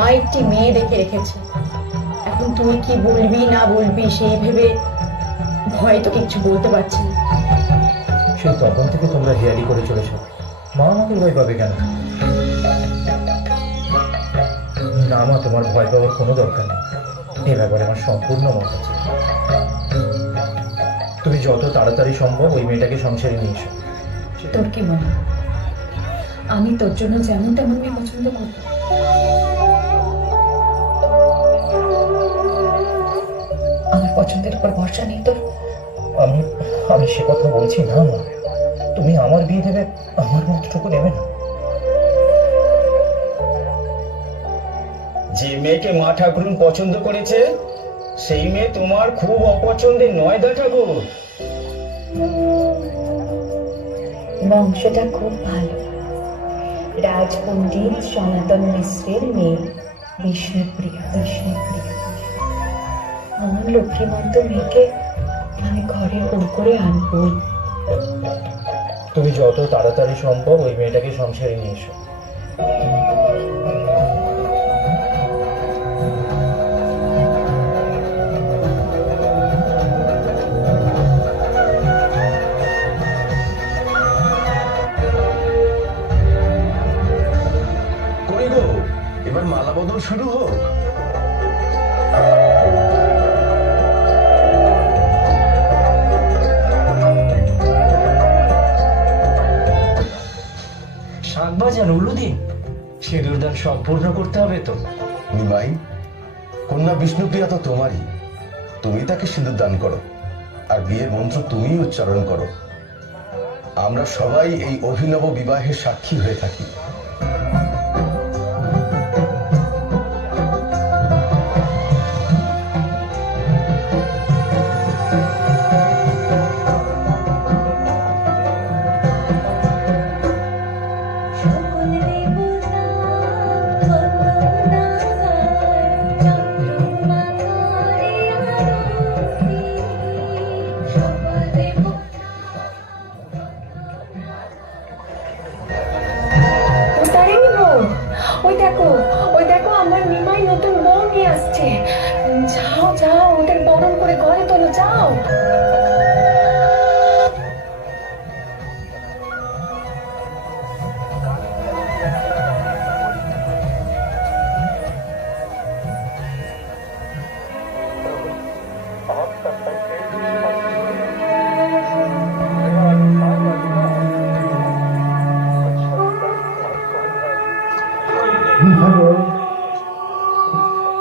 মা একটি মেয়ে দেখে রেখেছে। এখন তুই কি বলবি না বলবি সেই ভেবে ভয় তো কিচ্ছু বলতে পারছি না। সেই তখন থেকে তোমরা হেয়ালি করে চলেছ, মা আমাকে ভয় পাবে কেন? না মা, তোমার ভয় পাওয়ার কোনো দরকার নেই। এ ব্যাপারে আমার সম্পূর্ণ মত আছে। তুমি যত তাড়াতাড়ি সম্ভব ওই মেয়েটাকে সংসারে নিয়ে এসো। তোর কি মনে হয় আমি তোর জন্য যেমন তেমন মেয়ে পছন্দ করি? আমার পছন্দের উপর ভরসা নেই তোর? আমি আমি সে কথা বলছি না মা। তুমি আমার বিয়ে দেবে, আমার মতটুকু নেবে না? যে মেয়েকে মা ঠাকুরুন পছন্দ করেছে সেই মেয়ে তোমার খুব অপছন্দের নয় দা ঠাকুর। বংশটা খুব ভালো। রাজপণ্ডিত সনাতন মিশ্রের মেয়ে বিষ্ণুপ্রিয়া। আমার লক্ষ্মীমন্ত মেয়েকে আমি ঘরে বউ করে আনবই। তুমি যত তাড়াতাড়ি সম্ভব ওই মেয়েটাকে সংসারে নিয়ে এসো। কই গো, এবার মালা বদল শুরু হোক। শাকবাজ আর উলুদিন সিঁদুর দান সম্পূর্ণ করতে হবে তো। নিমাই, কন্যা বিষ্ণুপ্রিয়া তো তোমারই। তুমি তাকে সিঁদুর দান করো, আর বিয়ের মন্ত্র তুমিই উচ্চারণ করো। আমরা সবাই এই অভিনব বিবাহের সাক্ষী হয়ে থাকি। ওই দেখো আমার নিমাই নতুন বউ নিয়ে আসছে। যাও যাও, ওদের বরণ করে ঘরে তোলো, যাও।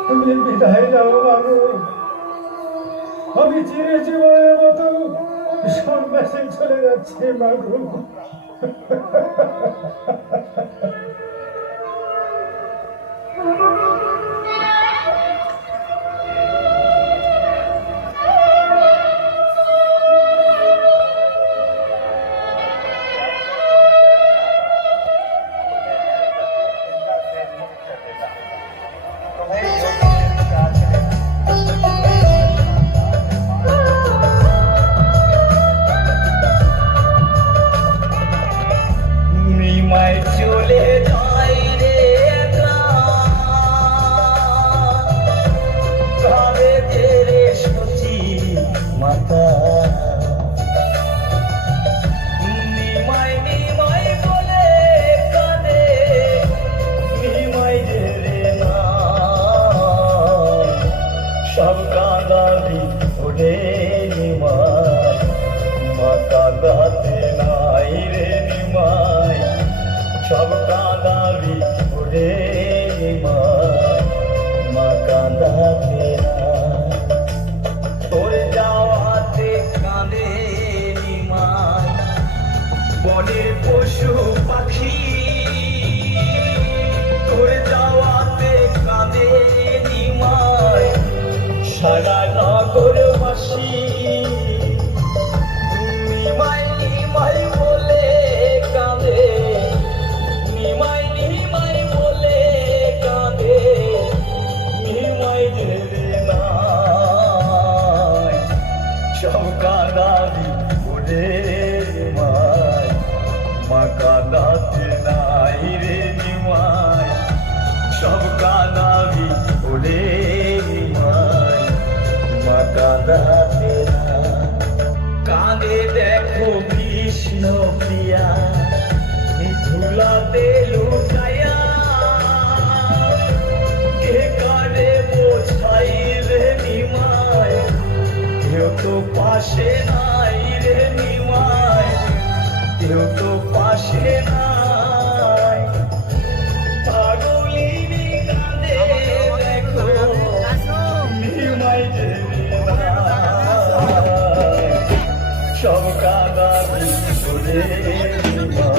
তুমি বিদায় দাও মাগো। আমি চিরজীবনের মতো সন্ন্যাসে চলে যাচ্ছি মাগো। নিমাই চলে যায় রে কাবে তেরে সচি মাতা। নিমাই নিমাই বলে কাঁদে নিমাই রে না, সব কাঁদালি ওরে নিমাই, মা কাঁদাতে নাই রে নিমাই, সব কাঁদালি ওরে নিমাই, মা কাঁদাতে নাই। তোর যাওয়াতে কাঁদে নিমাই বনের পশু পাখি, তোর যাওয়াতে কাঁদে নিমাই সারা নগরবাসী। নিমাই নিমাই বলে কাঁদে, নিমাই নিমাই বলে কাঁদে নিমাই রে নাই, সব কাঁদালি ওরে নিমাই, মা কাঁদাতে নাই রে নিমাই, সব কাঁদা কাঁদাতে না। কাঁদে দেখো কৃষ্ণ প্রিয়া ধুলাতে লুকাইয়া, কে কারে বোঝাই রে নিমায়, কেউ তো পাশে নাই রে নিমায়, কেউ তো পাশে নাই। পাগলিনী কাঁদে দেখো নিমায় যে নাই, সব কাঁদা করে নিমায়।